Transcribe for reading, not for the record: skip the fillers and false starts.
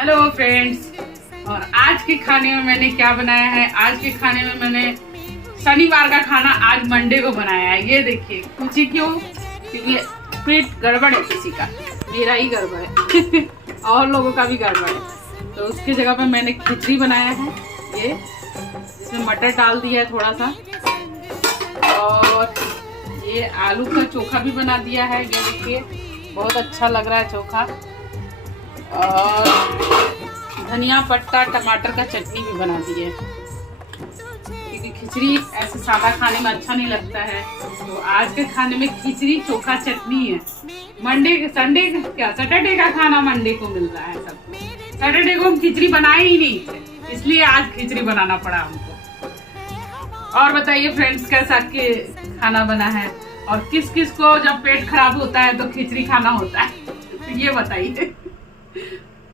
Hello friends. और आज के खाने में मैंने क्या बनाया है? आज के खाने में मैंने शनिवार का खाना आज मंडे को बनाया है। ये देखिए, पूछिए क्यों? क्योंकि पेट गड़बड़ है किसी का, मेरा ही गड़बड़ है और लोगों का भी गड़बड़ है। तो उसकी जगह पे मैंने खिचड़ी बनाया है। ये इसमें मटर डाल दिया है थोड़ा सा, और ये आलू का चोखा भी बना दिया है। ये देखिए, बहुत अच्छा लग रहा है चोखा। और धनिया पत्ता टमाटर का चटनी भी बना दी है, क्योंकि खिचड़ी ऐसे सादा खाने में अच्छा नहीं लगता है। तो आज के खाने में खिचड़ी चोखा चटनी है। मंडे संडे क्या सैटरडे का खाना मंडे को मिल रहा है सबको। सैटरडे को हम खिचड़ी बनाए ही नहीं थे, इसलिए आज खिचड़ी बनाना पड़ा हमको। और बताइए फ्रेंड्स, कैसा के खाना बना है? और किस किस को जब पेट खराब होता है तो खिचड़ी खाना होता है, तो ये बताइए।